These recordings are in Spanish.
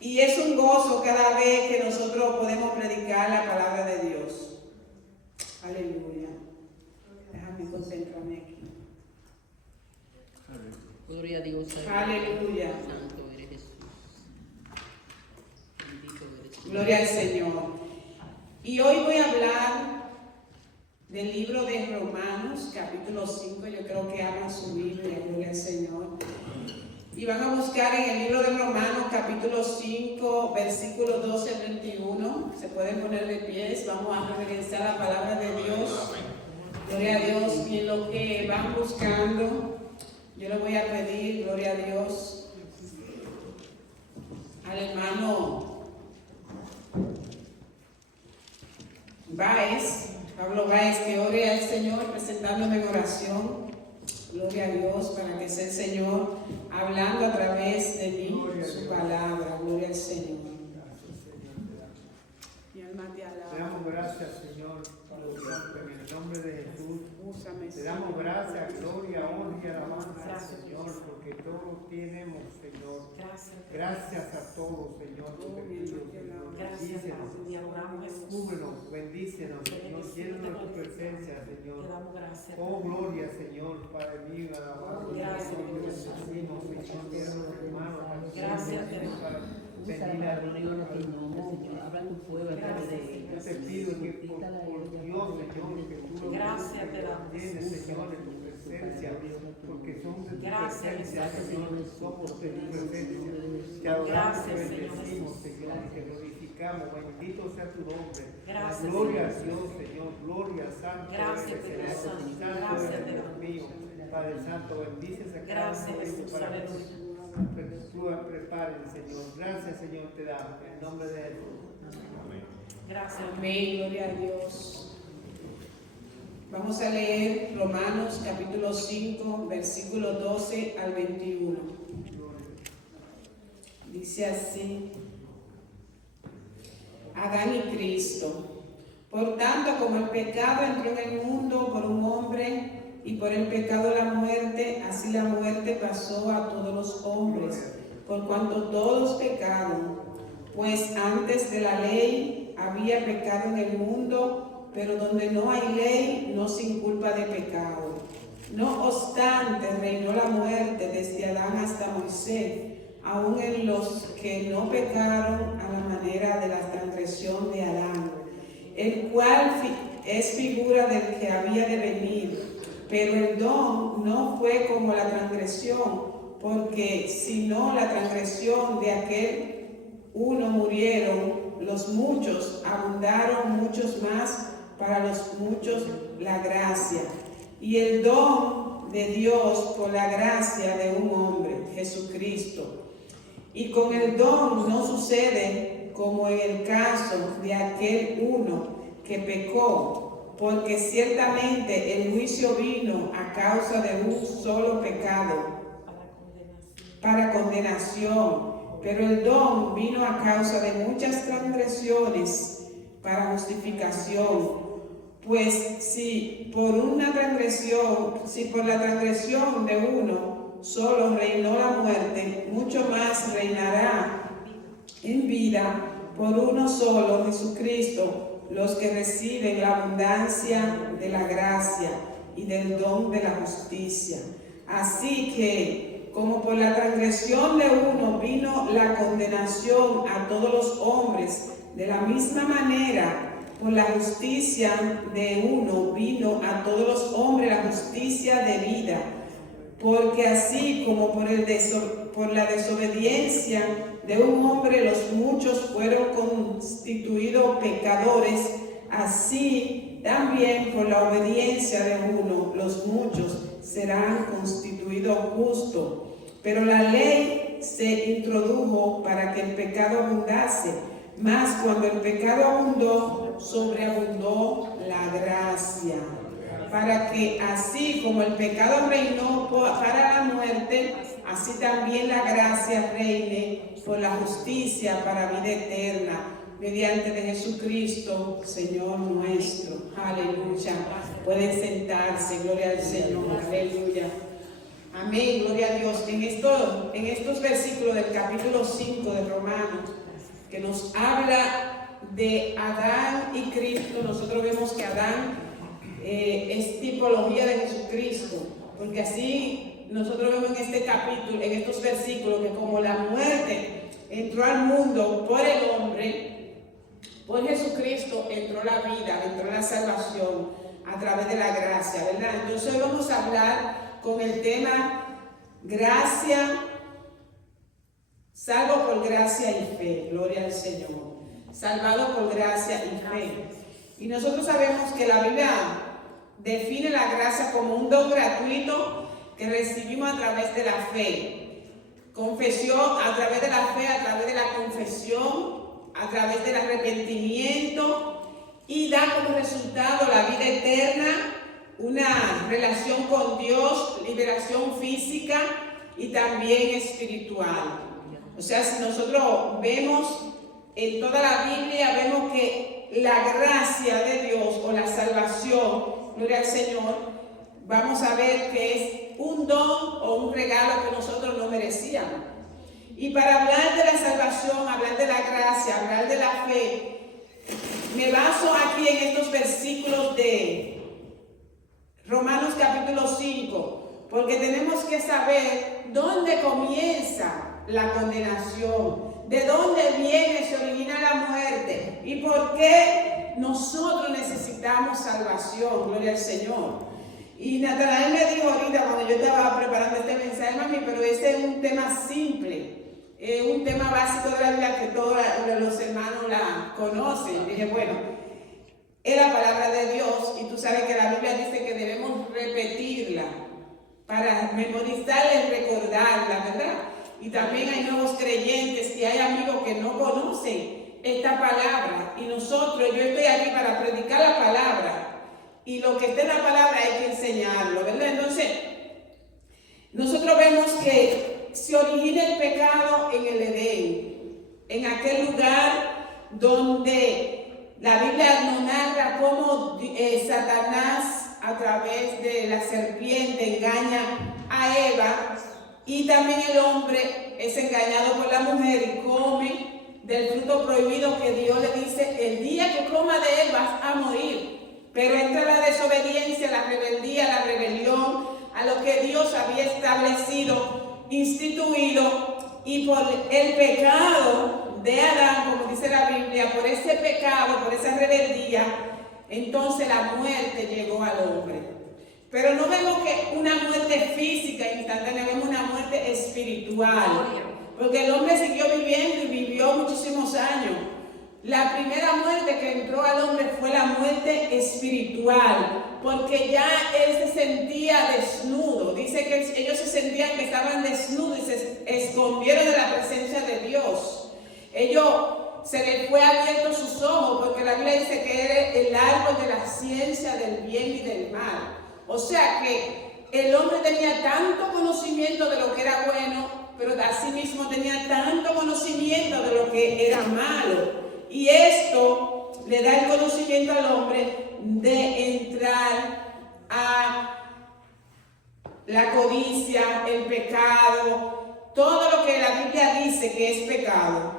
Y es un gozo cada vez que nosotros podemos predicar la palabra de Dios. Aleluya. Déjame concentrarme aquí. Gloria a Dios. Aleluya. Santo eres Jesús. Bendito eres tú. Gloria al Señor. Y hoy voy a hablar del libro de Romanos, capítulo 5. Yo creo que abran su Biblia, gloria al Señor. Y van a buscar en el libro de Romanos, capítulo 5, versículos 12 al 21. Se pueden poner de pies. Vamos a reverenciar la palabra de Dios. Gloria a Dios. Y en lo que van buscando, yo le voy a pedir, gloria a Dios, al hermano Báez, Pablo Báez, que ore al Señor presentándome en oración. Gloria a Dios, para que sea el Señor hablando a través de mí su palabra. Gloria al Señor. Mi alma te alaba. Te damos gracias, Señor, Padre Santo, en el nombre de Jesús. Úsame, Te damos Señor. gracias, gloria, honra y alabanza, Gracias, Señor, Jesús. porque todo tenemos, Señor. Gracias. Gracias a todos, Señor, por bendito, Señor. Bendícenos, cúbrenos, bendícenos, Señor, llénanos de tu presencia, Señor. Oh, gloria, Señor, Padre mío, alabado, Señor, te bendecimos, Señor, mira a los hermanos, Gracias, para Usa bendir la a gloria de tu nombre, Señor. Habla tu pueblo a través de ellos. Yo te pido que por Dios, Señor, que tú los tienes, Señor, en tu presencia, porque son de tu presencia, Señor, somos de tu presencia. Te adoramos, te bendecimos, Señor, y te glorificamos. Bendito sea tu nombre. Gloria a Dios, Señor, gloria a Santo. Gracias, Señor, Dios Santo. Santo Gracias, eres Dios. Dios mío. Padre Santo, bendices a cada Gracias, uno de ellos Jesús, para que aleluya. tú preparen, Señor. Gracias, Señor, te damos en el nombre de Jesús. Gracias. Amén, gloria a Dios. Vamos a leer Romanos capítulo 5, versículos 12 al 21. Dice así: Adán y Cristo. Por tanto, como el pecado entró en el mundo por un hombre, y por el pecado la muerte, así la muerte pasó a todos los hombres, por cuanto todos pecaron. Pues antes de la ley había pecado en el mundo, pero donde no hay ley, no sin culpa de pecado. No obstante, reinó la muerte desde Adán hasta Moisés, aun en los que no pecaron a la manera de la transgresión de Adán, el cual es figura del que había de venir. Pero el don no fue como la transgresión, porque si no la transgresión de aquel uno murieron, los muchos abundaron muchos más para los muchos la gracia. Y el don de Dios por la gracia de un hombre, Jesucristo. Y con el don no sucede como en el caso de aquel uno que pecó, porque ciertamente el juicio vino a causa de un solo pecado, para condenación, pero el don vino a causa de muchas transgresiones, para justificación. Pues si por la transgresión de uno solo reinó la muerte, mucho más reinará en vida por uno solo, Jesucristo, los que reciben la abundancia de la gracia y del don de la justicia. Así que, como por la transgresión de uno vino la condenación a todos los hombres, de la misma manera, por la justicia de uno vino a todos los hombres la justicia de vida. Porque así como por la desobediencia de un hombre los muchos fueron constituidos pecadores, así también por la obediencia de uno los muchos serán constituidos justos. Pero la ley se introdujo para que el pecado abundase, mas cuando el pecado abundó, sobreabundó la gracia. Para que así como el pecado reinó para la muerte, así también la gracia reine por la justicia para vida eterna, mediante de Jesucristo, Señor nuestro. Aleluya. Pueden sentarse, gloria al Señor. Aleluya. Amén, gloria a Dios. En estos versículos del capítulo 5 de Romanos, que nos habla de Adán y Cristo, nosotros vemos que Adán es tipología de Jesucristo, porque así nosotros vemos en este capítulo, en estos versículos, que como la muerte entró al mundo por el hombre, por Jesucristo entró la vida, entró la salvación a través de la gracia, ¿verdad? Entonces hoy vamos a hablar con el tema gracia, salvo por gracia y fe, gloria al Señor, salvado por gracia y fe. Y nosotros sabemos que la Biblia define la gracia como un don gratuito que recibimos a través de la fe, confesión, a través de la fe, a través de la confesión, a través del arrepentimiento, y da como resultado la vida eterna, una relación con Dios, liberación física y también espiritual. O sea, si nosotros vemos en toda la Biblia, vemos que la gracia de Dios o la salvación, gloria al Señor, vamos a ver que es un don o un regalo que nosotros no merecíamos. Y para hablar de la salvación, hablar de la gracia, hablar de la fe, me baso aquí en estos versículos de Romanos capítulo 5, porque tenemos que saber dónde comienza la condenación, de dónde viene, se origina la muerte y por qué nosotros necesitamos salvación, gloria al Señor. Y Natanael me dijo ahorita cuando yo estaba preparando este mensaje, mami, pero este es un tema simple, un tema básico de la Biblia que todos los hermanos la conocen. Dije, bueno, es la palabra de Dios y tú sabes que la Biblia dice que debemos repetirla para memorizarla y recordarla, ¿verdad? Y también hay nuevos creyentes y hay amigos que no conocen esta palabra y nosotros, yo estoy aquí para predicar la palabra y lo que está en la palabra hay que enseñarlo, ¿verdad? Entonces, nosotros vemos que se origina el pecado en el Edén, en aquel lugar donde la Biblia nos narra cómo Satanás a través de la serpiente engaña a Eva y también el hombre es engañado por la mujer y come del fruto prohibido que Dios le dice, el día que coma de él vas a morir. Pero entra la desobediencia, la rebeldía, la rebelión a lo que Dios había establecido, instituido, y por el pecado de Adán, como dice la Biblia, por ese pecado, por esa rebeldía, entonces la muerte llegó al hombre. Pero no vemos que una muerte física instantánea, vemos una muerte espiritual, porque el hombre siguió viviendo y vivió muchísimos años. La primera muerte que entró al hombre fue la muerte espiritual, porque ya él se sentía desnudo. Dice que ellos se sentían que estaban desnudos y se escondieron de la presencia de Dios. Se les fue abierto sus ojos, porque la Biblia dice que era el árbol de la ciencia del bien y del mal. O sea que el hombre tenía tanto conocimiento de lo que era bueno, pero asimismo tenía tanto conocimiento de lo que era malo. Y esto le da el conocimiento al hombre de entrar a la codicia, el pecado, todo lo que la Biblia dice que es pecado.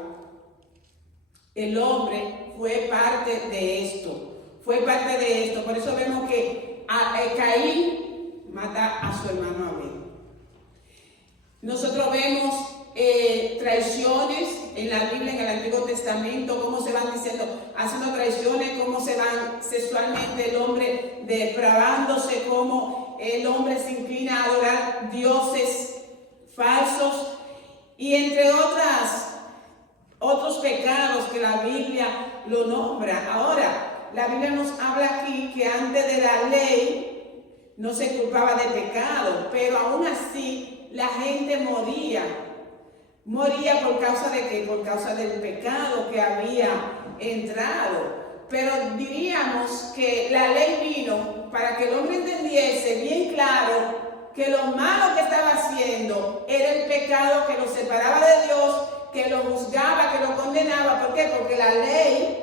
El hombre fue parte de esto, Por eso vemos que Caín mata a su hermano Abel. Nosotros vemos traiciones en la Biblia, en el Antiguo Testamento, cómo se van haciendo traiciones, cómo se van sexualmente el hombre depravándose, cómo el hombre se inclina a adorar dioses falsos y entre otros pecados que la Biblia lo nombra. Ahora, la Biblia nos habla aquí que antes de la ley no se culpaba de pecado, pero aún así la gente moría. Moría por causa de qué? Por causa del pecado que había entrado. Pero diríamos que la ley vino para que el hombre entendiese bien claro que lo malo que estaba haciendo era el pecado que lo separaba de Dios, que lo juzgaba, que lo condenaba. ¿Por qué? Porque la ley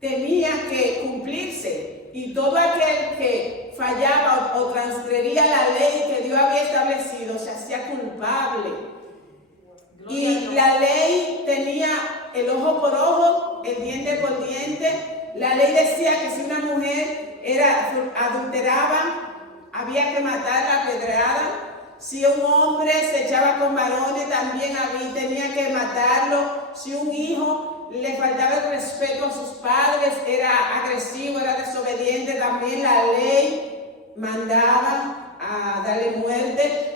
tenía que cumplirse y todo aquel que fallaba o transgredía la ley que Dios Dios había establecido se hacía culpable. Y la ley tenía el ojo por ojo, el diente por diente. La ley decía que si una mujer adulteraba, había que matarla a pedrada. Si un hombre se echaba con varones, también tenía que matarlo. Si un hijo le faltaba el respeto a sus padres, era agresivo, era desobediente, también la ley mandaba a darle muerte.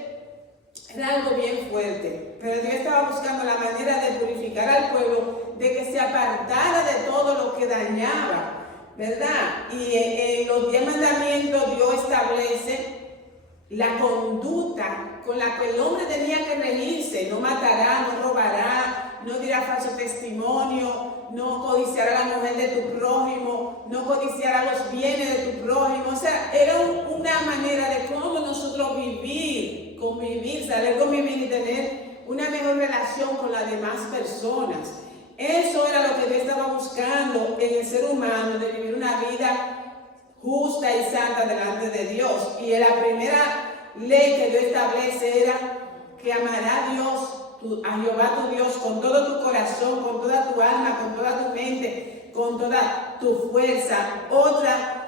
Era algo bien fuerte, pero Dios estaba buscando la manera de purificar al pueblo, de que se apartara de todo lo que dañaba, ¿verdad? Y en los 10 mandamientos Dios establece la conducta con la que el hombre tenía que regirse: no matará, no robará, no dirá falso testimonio, no codiciará a la mujer de tu prójimo, no codiciará los bienes de tu prójimo. O sea, era una manera de cómo nosotros convivir, saber convivir y tener una mejor relación con las demás personas. Eso era lo que Dios estaba buscando en el ser humano, de vivir una vida justa y santa delante de Dios. Y la primera ley que Dios establece era que amará a Dios, a Jehová tu Dios, con todo tu corazón, con toda tu alma, con toda tu mente, con toda tu fuerza. Otra,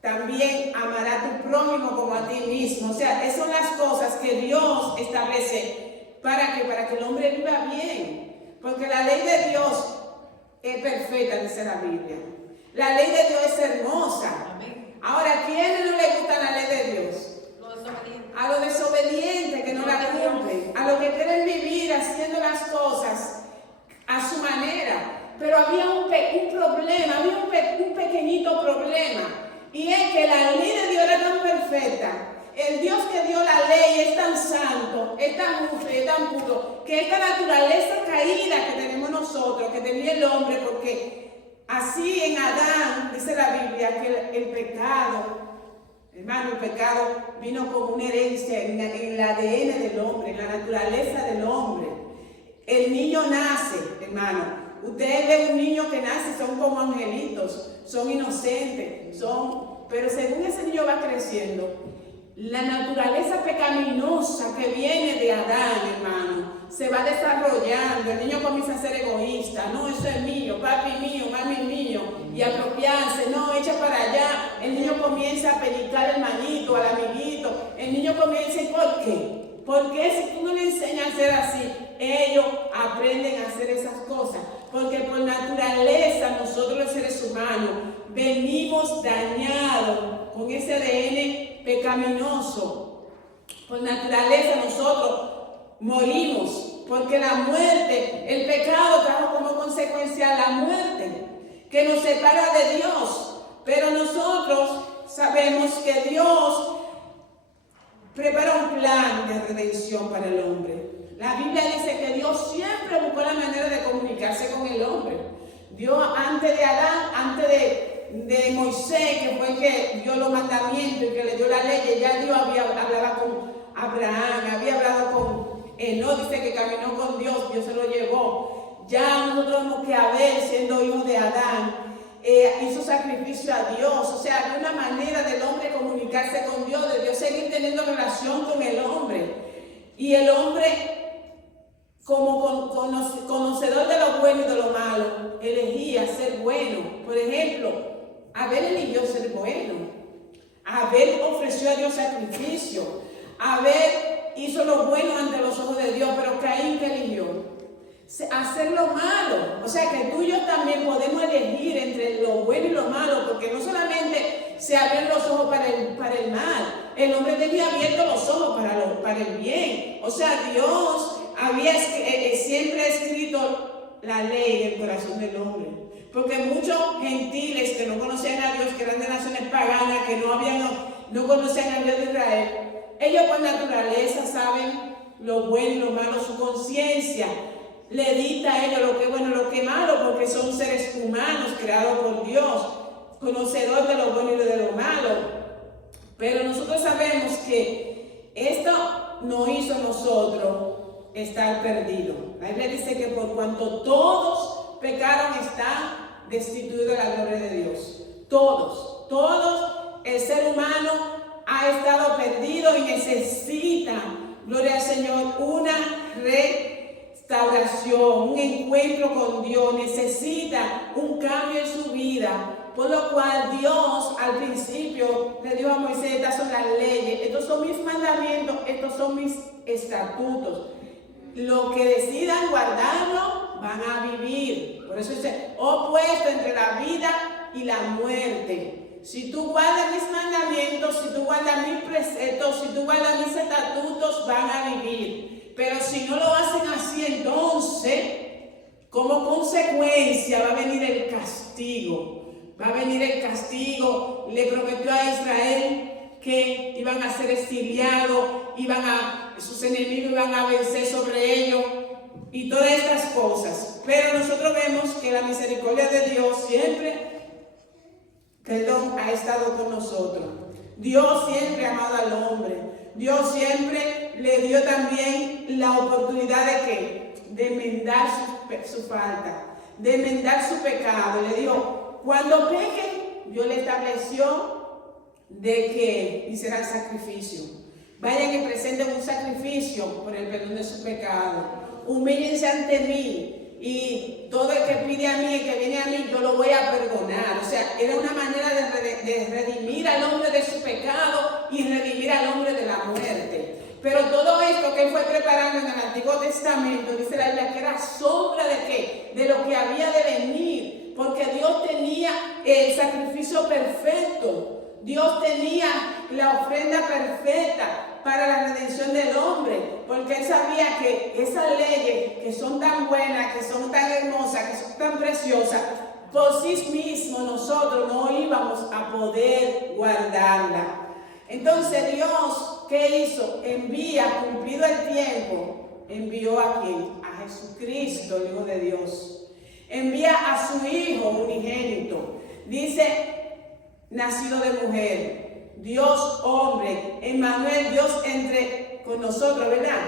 también amará a tu prójimo como a ti mismo. O sea, esas son las cosas que Dios establece para que el hombre viva bien. Porque la ley de Dios es perfecta, dice la Biblia. La ley de Dios es hermosa. Amén. Ahora, ¿a quiénes no le gusta la ley de Dios? A los desobedientes que no la cumplen, a los que quieren vivir haciendo las cosas a su manera. Pero había un problema, había un pequeñito problema, y es que la ley de Dios era tan perfecta. El Dios que dio la ley es tan santo, es tan justo y es tan puro, que esta naturaleza caída que tenemos nosotros, que tenía el hombre, porque así en Adán, dice la Biblia, que el pecado, hermano, el pecado vino como una herencia en el ADN del hombre, en la naturaleza del hombre. El niño nace, hermano. Ustedes ven un niño que nace, son como angelitos, son inocentes, pero según ese niño va creciendo, la naturaleza pecaminosa que viene de Adán, hermano, se va desarrollando. El niño comienza a ser egoísta: no, eso es mío, papi mío, mami mío, y apropiarse: no, echa para allá. El niño comienza a pellizcar el manito, al amiguito. El niño comienza, ¿por qué? Porque si tú no le enseñas a ser así, ellos aprenden a hacer esas cosas. Porque por naturaleza nosotros los seres humanos venimos dañados con ese ADN pecaminoso. Por naturaleza nosotros morimos, porque la muerte, el pecado trajo como consecuencia la muerte, que nos separa de Dios. Pero nosotros sabemos que Dios prepara un plan de redención para el hombre. La Biblia dice que Dios siempre buscó la manera de comunicarse con el hombre. Dios, antes de Adán, antes de Moisés, que fue el que dio los mandamientos y que le dio la ley, ya Dios hablaba con Abraham, había hablado con Enoc, dice que caminó con Dios, Dios se lo llevó. Ya nosotros vemos que Abel, siendo hijo de Adán, hizo sacrificio a Dios. O sea, había una manera del hombre comunicarse con Dios, de Dios seguir teniendo relación con el hombre. Y el hombre, como conocedor de lo bueno y de lo malo, elegía ser bueno. Por ejemplo, Abel eligió ser bueno. Abel ofreció a Dios sacrificio. Abel hizo lo bueno ante los ojos de Dios, pero Caín, ¿qué eligió? Hacer lo malo. O sea que tú y yo también podemos elegir entre lo bueno y lo malo, porque no solamente se abren los ojos para el mal, el hombre tenía abiertos los ojos para el bien. O sea, Dios había siempre escrito la ley en el corazón del hombre, porque muchos gentiles que no conocían a Dios, que eran de naciones paganas, que no conocían a Dios de Israel, ellos por naturaleza saben lo bueno y lo malo. Su conciencia le dicta a ellos lo que es bueno y lo que es malo, porque son seres humanos creados por Dios, conocedor de lo bueno y de lo malo. Pero nosotros sabemos que esto no hizo a nosotros estar perdidos. La Biblia dice que por cuanto todos pecaron, están destituidos de la gloria de Dios. Todos, el ser humano ha estado perdido y necesita, gloria al Señor, una restauración, un encuentro con Dios, necesita un cambio en su vida. Por lo cual Dios al principio le dijo a Moisés: estas son las leyes, estos son mis mandamientos, estos son mis estatutos. Los que decidan guardarlo van a vivir. Por eso dice: opuesto entre la vida y la muerte. Si tú guardas mis mandamientos, si tú guardas mis preceptos, si tú guardas mis estatutos, van a vivir. Pero si no lo hacen así, entonces, como consecuencia, va a venir el castigo. Va a venir el castigo. Le prometió a Israel que iban a ser exiliados, sus enemigos iban a vencer sobre ellos y todas estas cosas. Pero nosotros vemos que la misericordia de Dios siempre, ha estado con nosotros. Dios siempre ha amado al hombre. Dios siempre le dio también la oportunidad de ¿qué? De enmendar su falta, de enmendar su pecado. Le dijo: cuando pequen, Dios le estableció de que hicieran sacrificio. Vayan y presenten un sacrificio por el perdón de su pecado. Humíllense ante mí y todo el que pide a mí, el que viene a mí, yo lo voy a perdonar. O sea, era una manera de redimir al hombre de su pecado y redimir al hombre de la muerte. Pero todo esto que él fue preparando en el Antiguo Testamento, dice la Biblia, que era sombra de ¿qué? De lo que había de venir. Porque Dios tenía el sacrificio perfecto. Dios tenía la ofrenda perfecta para la redención del hombre. Porque Él sabía que esas leyes que son tan buenas, que son tan hermosas, que son tan preciosas, por sí mismos nosotros no íbamos a poder guardarla. Entonces Dios, ¿qué hizo? Cumplido el tiempo, envió ¿a quién? A Jesucristo, el Hijo de Dios. Envía a su Hijo unigénito. Dice: nacido de mujer, Dios hombre, Emmanuel, Dios con nosotros, ¿verdad?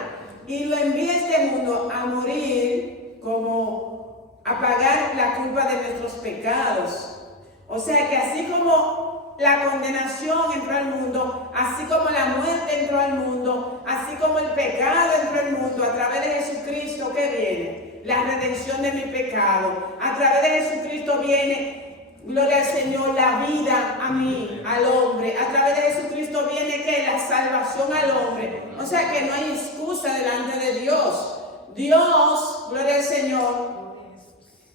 Y lo envía a este mundo a morir, como a pagar la culpa de nuestros pecados. O sea que así como la condenación entró al mundo, así como la muerte entró al mundo, así como el pecado entró al mundo, a través de Jesucristo, ¿qué viene? La redención de mi pecado. A través de Jesucristo viene, gloria al Señor, la vida a mí, al hombre. A través de Jesucristo viene ¿qué? La salvación al hombre. O sea que no hay excusa delante de Dios. Dios, gloria al Señor,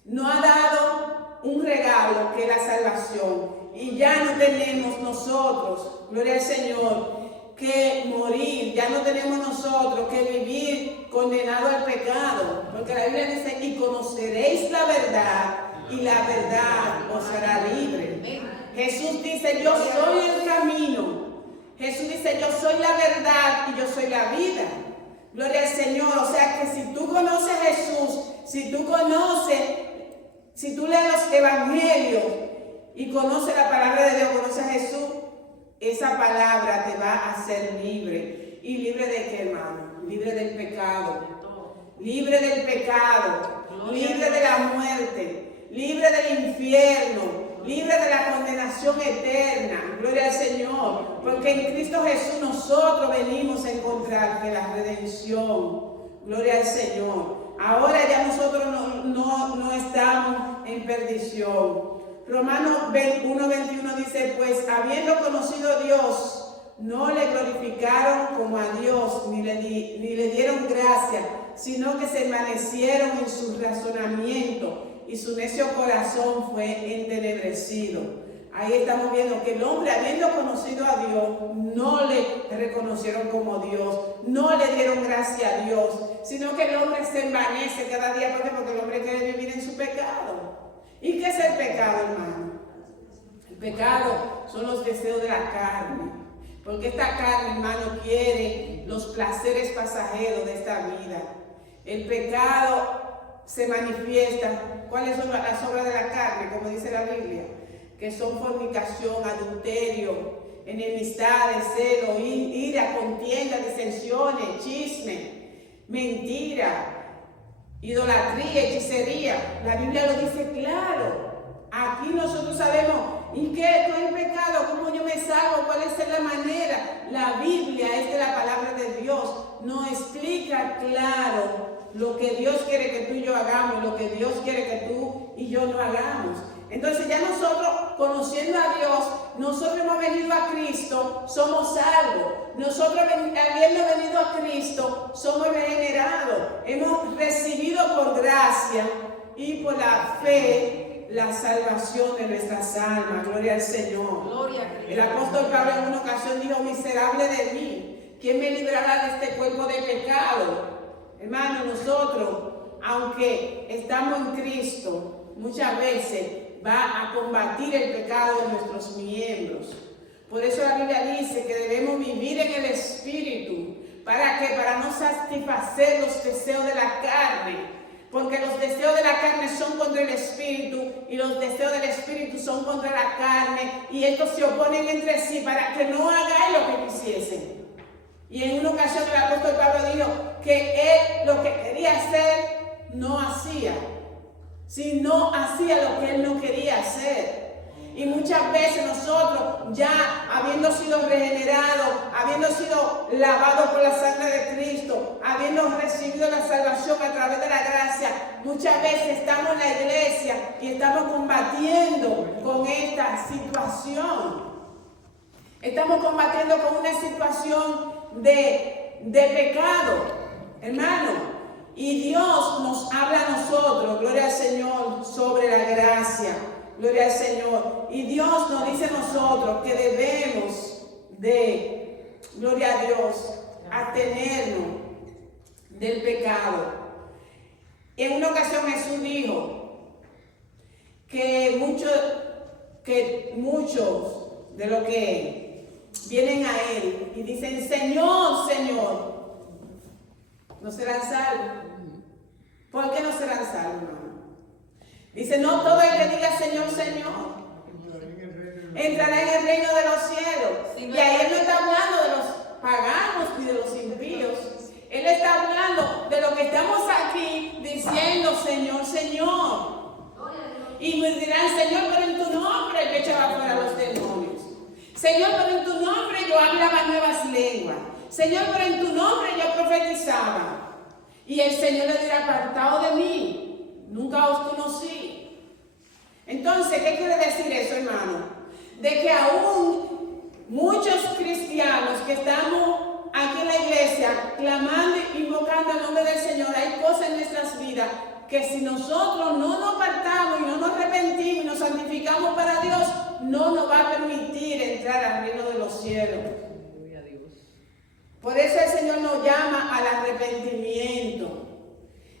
nos ha dado un regalo que es la salvación. Y ya no tenemos nosotros, gloria al Señor, que morir, ya no tenemos nosotros que vivir condenado al pecado, porque la Biblia dice: y conoceréis la verdad, y la verdad os hará libre. Jesús dice: yo soy el camino. Jesús dice: yo soy la verdad y yo soy la vida. Gloria al Señor. O sea que si tú conoces a Jesús, si tú lees los evangelios y conoces la palabra de Dios, conoces a Jesús, esa palabra te va a hacer libre. ¿Y libre de qué, hermano? Libre del pecado. Libre del pecado. Libre de la muerte. Libre del infierno. Libre de la condenación eterna. Gloria al Señor. Porque en Cristo Jesús nosotros venimos a encontrar que la redención. Gloria al Señor. Ahora ya nosotros no estamos en perdición. Romanos 1:21 dice: pues habiendo conocido a Dios, no le glorificaron como a Dios, ni le dieron gracia, sino que se envanecieron en su razonamiento, y su necio corazón fue entenebrecido. Ahí estamos viendo que el hombre, habiendo conocido a Dios, no le reconocieron como Dios, no le dieron gracia a Dios, sino que el hombre se envanece cada día. ¿Por qué? Porque el hombre quiere vivir en su pecado. ¿Y qué es el pecado, hermano? El pecado son los deseos de la carne. Porque esta carne, hermano, quiere los placeres pasajeros de esta vida. El pecado se manifiesta. ¿Cuáles son las obras de la carne? Como dice la Biblia, que son fornicación, adulterio, enemistades, celo, ira, contienda, disensiones, chisme, mentira, idolatría, hechicería. La Biblia lo dice claro. Aquí nosotros sabemos, ¿y qué es el pecado? ¿Cómo yo me salvo? ¿Cuál es la manera? La Biblia, esta es la palabra de Dios, nos explica claro lo que Dios quiere que tú y yo hagamos, lo que Dios quiere que tú y yo no hagamos. Entonces ya nosotros, conociendo a Dios, nosotros hemos venido a Cristo, somos salvos. Nosotros habiendo venido a Cristo, somos regenerados. Hemos recibido por gracia y por la fe la salvación de nuestras almas. Gloria al Señor. Gloria a Cristo. El apóstol Pablo en una ocasión dijo: miserable de mí, ¿quién me librará de este cuerpo de pecado? Hermano, nosotros, aunque estamos en Cristo, muchas veces va a combatir el pecado de nuestros miembros. Por eso la Biblia dice que debemos vivir en el Espíritu. ¿Para qué? Para no satisfacer los deseos de la carne. Porque los deseos de la carne son contra el Espíritu y los deseos del Espíritu son contra la carne. Y estos se oponen entre sí para que no hagáis lo que quisiesen. Y en una ocasión el apóstol Pablo dijo que él lo que quería hacer no hacía, sino hacía lo que él no quería hacer. Y muchas veces nosotros, ya habiendo sido regenerados, habiendo sido lavados por la sangre de Cristo, habiendo recibido la salvación a través de la gracia, muchas veces estamos en la iglesia y estamos combatiendo con esta situación. Estamos combatiendo con una situación de pecado, hermano. Y Dios nos habla a nosotros, gloria al Señor, sobre la gracia, gloria al Señor. Y Dios nos dice a nosotros que debemos de, gloria a Dios, atenernos del pecado. En una ocasión Jesús dijo que muchos de los que vienen a Él y dicen: Señor, Señor, no serán salvos. ¿Por qué no serán salvos, hermano? Dice: no todo el que diga Señor, Señor entrará en el reino de los cielos. Y ahí Él no está hablando de los paganos ni de los impíos. Él está hablando de lo que estamos aquí diciendo: Señor, Señor. Y me dirán: Señor, pero en tu nombre yo echaba fuera los demonios. Señor, pero en tu nombre yo hablaba nuevas lenguas. Señor, pero en tu nombre yo profetizaba. Y el Señor le dirá: apartado de mí, nunca os conocí. Entonces, ¿qué quiere decir eso, hermano? De que aún muchos cristianos que estamos aquí en la iglesia clamando e invocando el nombre del Señor, hay cosas en nuestras vidas que si nosotros no nos apartamos y no nos arrepentimos y nos santificamos para Dios, no nos va a permitir entrar al reino de los cielos. Por eso el Señor nos llama al arrepentimiento.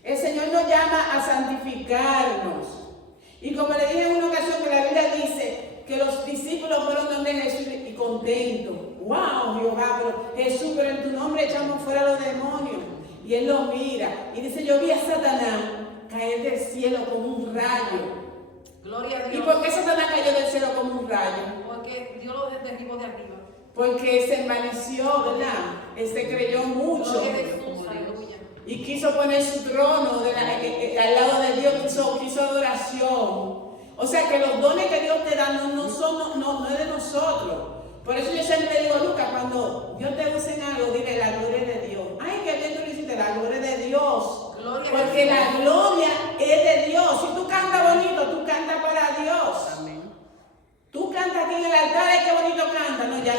El Señor nos llama a santificarnos. Y como le dije en una ocasión, que la Biblia dice que los discípulos fueron donde Jesús y contentos. ¡Wow, Jehová! Pero Jesús, pero en tu nombre echamos fuera los demonios. Y Él los mira y dice: yo vi a Satanás caer del cielo como un rayo. Gloria a Dios. ¿Y por qué Satanás cayó del cielo como un rayo? Porque Dios lo derribó de arriba. Porque se envaneció, ¿verdad? Él se creyó mucho. Gloria a Jesús, aleluya. Y quiso poner su trono al lado de Dios, quiso adoración. O sea que los dones que Dios te da no es de nosotros. Por eso yo siempre digo: Lucas, cuando Dios te use en algo, dile la gloria de Dios. Ay, que bien tú le hiciste, la gloria de Dios. Gloria porque la gloria es de Dios. Si tú cantas bonito, tú cantas para Dios. Amén. Tú cantas aquí en el altar, ay, qué bonito canta. No, ya.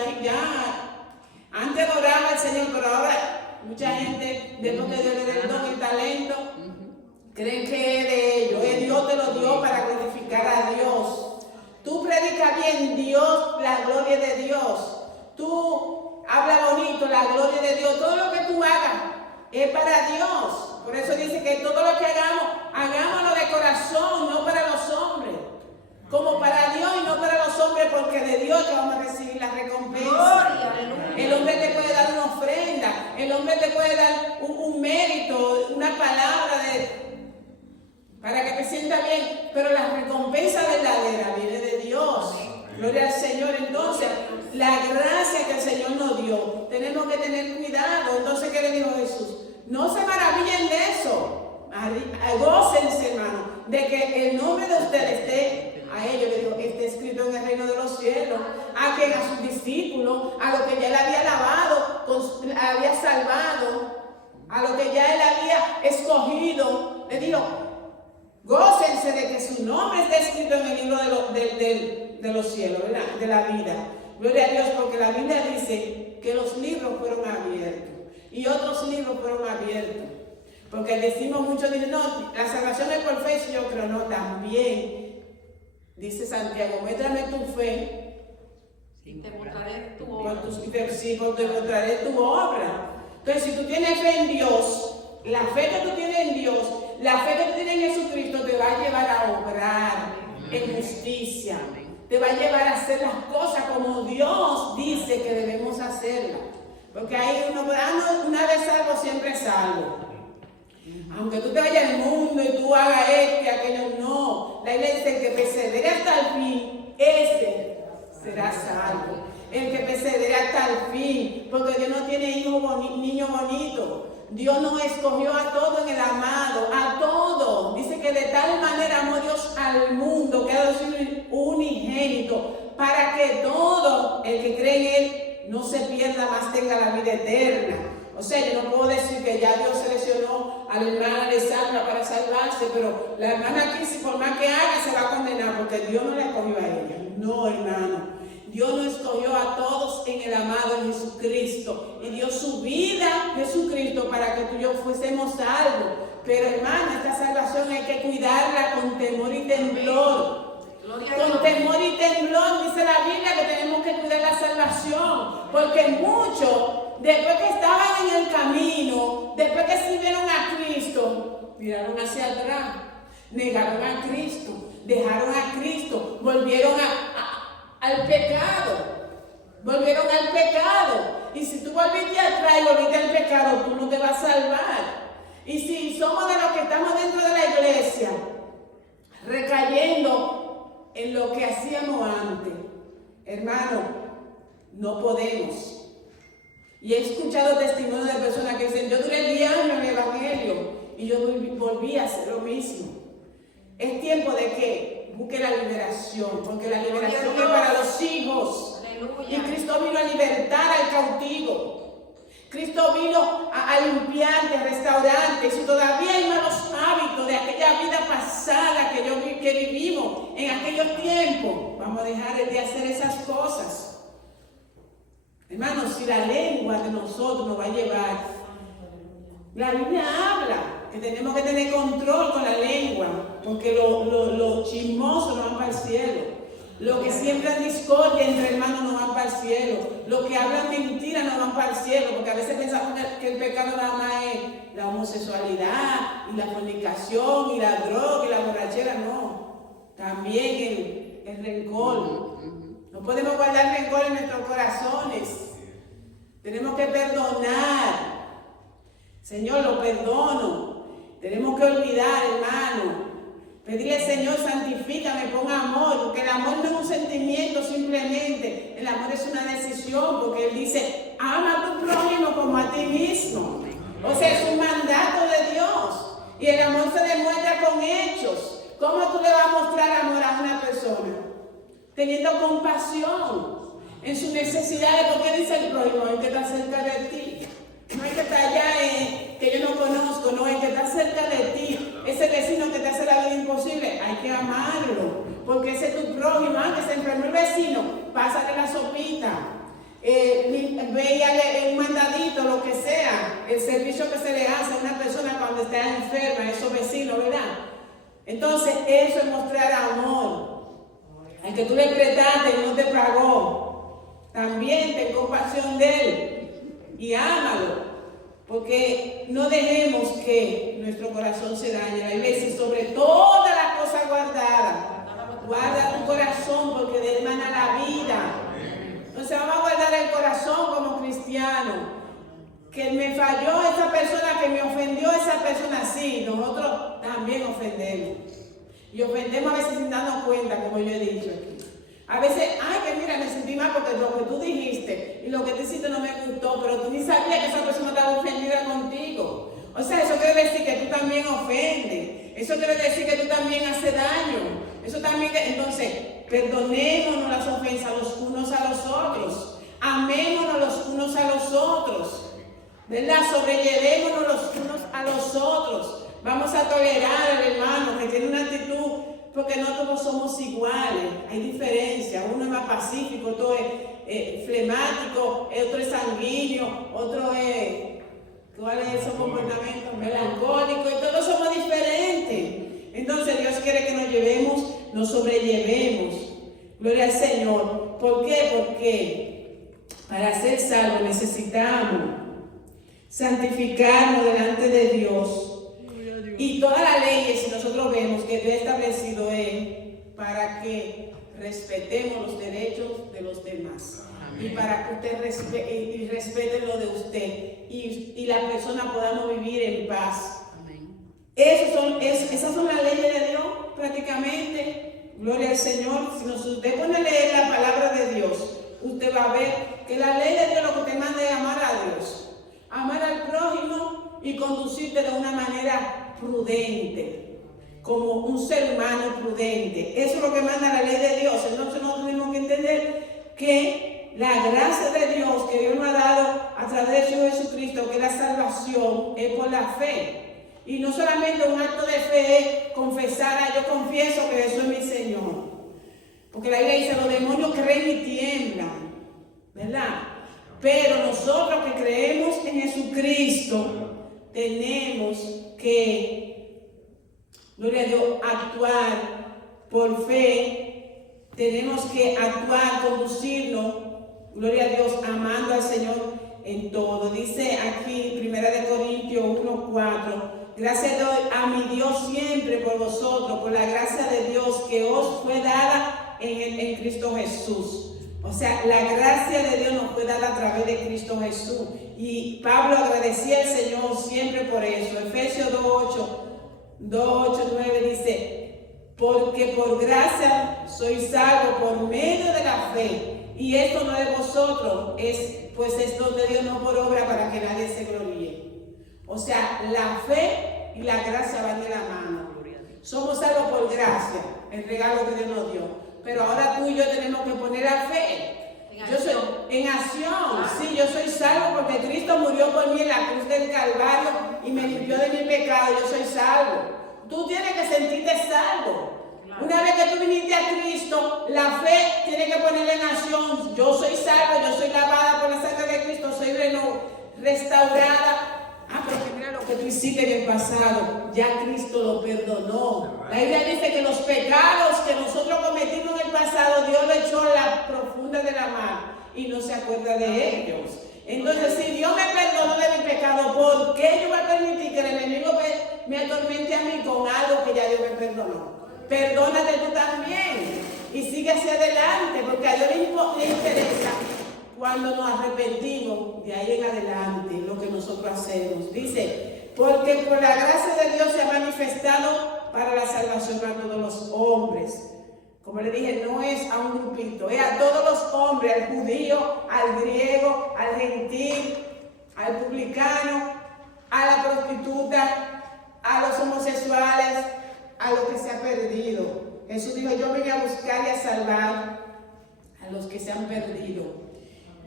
Antes adoraba al Señor, pero ahora mucha gente, después que Dios le dé el don y el talento, creen que es de ellos. Dios te lo dio para glorificar a Dios. Tú predicas bien, Dios, la gloria de Dios. Tú hablas bonito, la gloria de Dios. Todo lo que tú hagas es para Dios. Por eso dice que todo lo que hagamos, hagámoslo de corazón, no para los hombres. Como para Dios y no para los hombres, porque de Dios te vamos a recibir la recompensa. Gloria, aleluya. El hombre te puede dar una ofrenda, el hombre te puede dar un mérito, una palabra para que te sienta bien, pero la recompensa verdadera viene de Dios. Gloria al Señor. Entonces, la gracia que el Señor nos dio, tenemos que tener cuidado. Entonces, ¿qué le dijo Jesús? No se maravillen de eso. Gócense, hermano. de que el nombre de ustedes esté a ellos, le digo, esté escrito en el reino de los cielos, a quien a sus discípulos, a lo que ya él había lavado, había salvado, a lo que ya él había escogido. Le digo, gócense de que su nombre esté escrito en el libro de los cielos, ¿verdad? De la vida. Gloria a Dios, porque la Biblia dice que los libros fueron abiertos y otros libros fueron abiertos. Porque decimos mucho, dicen, no, la salvación es por fe, yo creo, no, también, dice Santiago, muéstrame tu fe, y te mostraré tu obra. te mostraré tu obra. Entonces, si tú tienes fe en Dios, la fe que tú tienes en Dios, la fe que tú tienes en Jesucristo, te va a llevar a obrar en justicia, te va a llevar a hacer las cosas como Dios dice que debemos hacerlas. Porque hay uno, una vez salvo, siempre salvo. Aunque tú te vayas al mundo y tú hagas aquello, no. La iglesia dice que persevere hasta el fin, ese será salvo. El que persevere hasta el fin, porque Dios no tiene niño bonito. Dios nos escogió a todos en el amado, a todos. Dice que de tal manera amó Dios al mundo, que ha dado su unigénito, para que todo el que cree en Él no se pierda, más tenga la vida eterna. O sea, yo no puedo decir que ya Dios seleccionó a la hermana Alessandra para salvarse, pero la hermana aquí, si por más que haga, se va a condenar, porque Dios no la escogió a ella. No, hermano. Dios nos escogió a todos en el amado Jesucristo y dio su vida Jesucristo para que tú y yo fuésemos salvos. Pero hermana, esta salvación hay que cuidarla con temor y temblor. Con temor y temblor, dice la Biblia que tenemos que cuidar la salvación, porque muchos, después que estaban en el camino, después que sirvieron a Cristo, miraron hacia atrás, negaron a Cristo, dejaron a Cristo, volvieron al pecado. Volvieron al pecado. Y si tú volviste atrás y volviste al pecado, tú no te vas a salvar. Y si somos de los que estamos dentro de la iglesia, recayendo en lo que hacíamos antes, hermano, no podemos. Y he escuchado testimonios de personas que dicen, yo duré 10 años en el evangelio y yo volví a hacer lo mismo. Es tiempo de que busque la liberación, porque la liberación es para los hijos. Aleluya. Y Cristo vino a libertar al cautivo. Cristo vino a limpiarte, a restaurarte. Si todavía hay malos hábitos de aquella vida pasada que vivimos en aquellos tiempos, vamos a dejar de hacer esas cosas. Hermanos, si la lengua de nosotros nos va a llevar, la Biblia habla que tenemos que tener control con la lengua, porque los chismosos no van para el cielo. Los que siembran discordia entre hermanos no van para el cielo. Los que hablan mentira no van para el cielo, porque a veces pensamos que el pecado nada más es la homosexualidad y la fornicación y la droga y la borrachera. No, también el rencor. No podemos guardar rencor en nuestros corazones. Tenemos que perdonar. Señor, lo perdono. Tenemos que olvidar, hermano. Pedirle, Señor, santifícame, pon amor, porque el amor no es un sentimiento simplemente. El amor es una decisión, porque Él dice, ama a tu prójimo como a ti mismo. O sea, es un mandato de Dios. Y el amor se demuestra con hechos. ¿Cómo tú le vas a mostrar amor a una persona? Teniendo compasión en sus necesidades, porque dice el prójimo, el que está cerca de ti. No hay que estar allá que yo no conozco, no, el que está cerca de ti, ese vecino que te hace la vida imposible, hay que amarlo, porque ese es tu prójimo. Que se enfermó el vecino, pásale la sopita, véale un mandadito, lo que sea, el servicio que se le hace a una persona cuando está enferma, esos vecinos, ¿verdad? Entonces, eso es mostrar amor. Al que tú le prestaste y no te pagó, también ten compasión de él y ámalo, porque no dejemos que nuestro corazón se dañe. La Biblia dice, sobre todas las cosas guardadas, guarda tu corazón, porque de él emana la vida. Entonces vamos a guardar el corazón como cristianos. Que me falló esa persona, que me ofendió esa persona, sí, nosotros también ofendemos. Y ofendemos a veces sin darnos cuenta, como yo he dicho aquí. A veces, ay, que mira, me sentí mal porque lo que tú dijiste y lo que tú hiciste no me gustó, pero tú ni sabías que esa persona estaba ofendida contigo. O sea, eso quiere decir que tú también ofendes. Eso quiere decir que tú también perdonémonos las ofensas los unos a los otros, amémonos los unos a los otros, ¿verdad? Sobrellevémonos los unos a los otros. Vamos a tolerar al hermano que tiene una actitud, porque no todos somos iguales, hay diferencias, uno es más pacífico, otro es flemático, otro es sanguíneo, otro es, ¿cuáles son comportamientos? Melancólicos, y todos somos diferentes. Entonces Dios quiere que nos llevemos, nos sobrellevemos. Gloria al Señor. ¿Por qué? Porque para ser salvos necesitamos santificarnos delante de Dios. Y todas las leyes, si nosotros vemos que Dios ha establecido es para que respetemos los derechos de los demás. Amén. Y para que usted respete lo de usted y la persona podamos vivir en paz. Amén. Esas son las leyes de Dios prácticamente. Gloria al Señor. Si usted pone a leer la palabra de Dios, usted va a ver que la ley de Dios lo que te manda es amar a Dios, amar al prójimo y conducirte de una manera prudente, como un ser humano prudente. Eso es lo que manda la ley de Dios. Entonces nosotros tenemos que entender que la gracia de Dios que Dios nos ha dado a través de su Jesucristo, que la salvación es por la fe. Y no solamente un acto de fe es confesar, yo confieso que Jesús es mi Señor. Porque la Biblia dice, los demonios creen y tiemblan, ¿verdad? Pero nosotros que creemos en Jesucristo, tenemos que, gloria a Dios, actuar por fe. Tenemos que actuar, conducirnos, gloria a Dios, amando al Señor en todo. Dice aquí, 1 Corintios 1:4, gracias doy a mi Dios siempre por vosotros, por la gracia de Dios que os fue dada en Cristo Jesús. O sea, la gracia de Dios nos fue dada a través de Cristo Jesús. Y Pablo agradecía al Señor siempre por eso. Efesios 2:8-9 dice, porque por gracia sois salvos por medio de la fe. Y esto no es de vosotros, pues es don de Dios, no por obra, para que nadie se gloríe. O sea, la fe y la gracia van de la mano. Somos salvos por gracia, el regalo que Dios nos dio. Pero ahora tú y yo tenemos que poner la fe. Yo soy en acción. Sí, yo soy salvo porque Cristo murió por mí en la cruz del Calvario y me limpió de mi pecado. Yo soy salvo. Tú tienes que sentirte salvo. Una vez que tú viniste a Cristo, la fe tiene que ponerla en acción. Yo soy salvo, yo soy lavada por la sangre de Cristo, soy restaurada. Pero que mira lo que tú hiciste en el pasado, ya Cristo lo perdonó. La Biblia dice que los pecados que nosotros cometimos en el pasado, Dios lo echó a la profunda de la mar y no se acuerda de ellos. Entonces, si Dios me perdonó de mi pecado, ¿por qué yo voy a permitir que el enemigo me atormente a mí con algo que ya Dios me perdonó? Perdónate tú también y sigue hacia adelante, porque a Dios le interesa cuando nos arrepentimos, de ahí en adelante, lo que nosotros hacemos. Dice, porque por la gracia de Dios se ha manifestado para la salvación a todos los hombres. Como le dije, no es a un grupito, es a todos los hombres, al judío, al griego, al gentil, al publicano, a la prostituta, a los homosexuales, a los que se han perdido. Jesús dijo, yo vine a buscar y a salvar a los que se han perdido.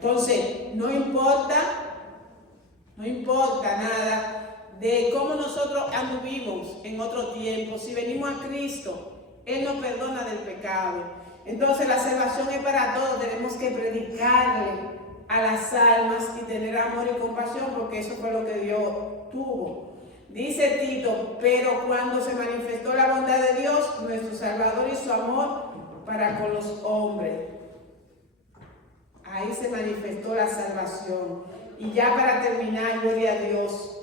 Entonces, no importa nada de cómo nosotros anduvimos en otro tiempo. Si venimos a Cristo, Él nos perdona del pecado. Entonces, la salvación es para todos. Tenemos que predicarle a las almas y tener amor y compasión, porque eso fue lo que Dios tuvo. Dice Tito, pero cuando se manifestó la bondad de Dios, nuestro Salvador, y su amor para con los hombres, ahí se manifestó la salvación. Y ya para terminar, gloria a Dios,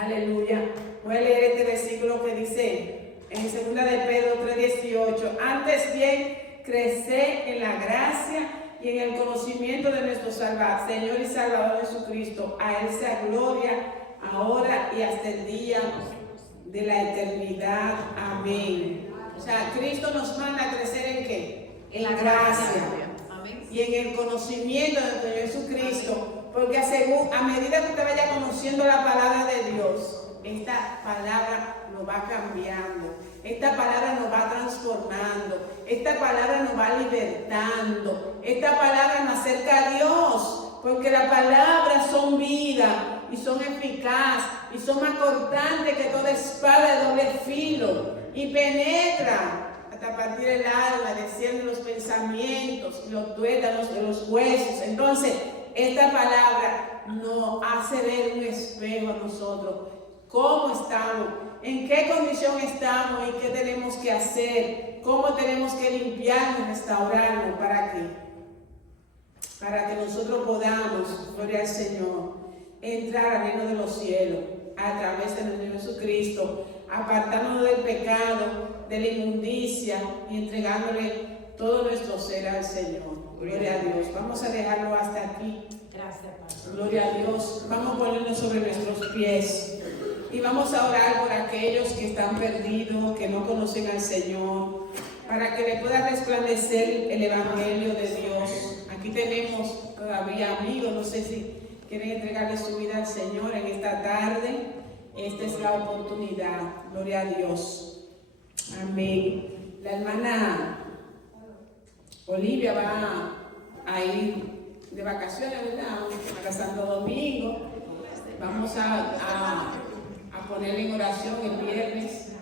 aleluya, voy a leer este versículo que dice en 2 de Pedro 3:18, antes bien, crecer en la gracia y en el conocimiento de nuestro Señor y Salvador Jesucristo. A Él sea gloria, ahora y hasta el día de la eternidad. Amén. O sea, Cristo nos manda a crecer ¿en qué? En la gracia. Y en el conocimiento de nuestro Jesucristo, porque a medida que usted vaya conociendo la palabra de Dios, esta palabra nos va cambiando, esta palabra nos va transformando, esta palabra aceptando. Esta palabra nos acerca a Dios, porque las palabras son vida y son eficaz y son más cortantes que toda espada de doble filo y penetra hasta partir el alma, desciende los pensamientos, los tuétanos de los huesos. Entonces, esta palabra nos hace ver un espejo a nosotros. ¿Cómo estamos? ¿En qué condición estamos? ¿Y qué tenemos que hacer? ¿Cómo tenemos que limpiarnos, restaurarnos? ¿Para qué? Para que nosotros podamos, gloria al Señor, entrar al reino de los cielos a través de nuestro Jesucristo, apartarnos del pecado, de la inmundicia y entregándole todo nuestro ser al Señor. Gloria a Dios. Vamos a dejarlo hasta aquí. Gracias, Padre. Gloria a Dios. Vamos a ponernos sobre nuestros pies y vamos a orar por aquellos que están perdidos, que no conocen al Señor, para que le pueda resplandecer el Evangelio de Dios. Aquí tenemos todavía amigos, no sé si quieren entregarle su vida al Señor en esta tarde. Esta es la oportunidad. Gloria a Dios. Amén. La hermana Olivia va a ir de vacaciones, ¿verdad? Para Santo Domingo. Vamos a ponerle en oración el viernes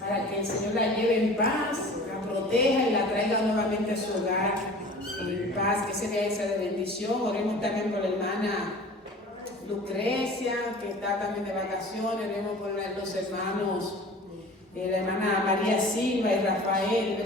para que el Señor la lleve en paz, la proteja y la traiga nuevamente a su hogar en paz, que ese día sea de bendición. Oremos también por la hermana Lucrecia, que está también de vacaciones. Oremos por los hermanos, la hermana María Silva y Rafael.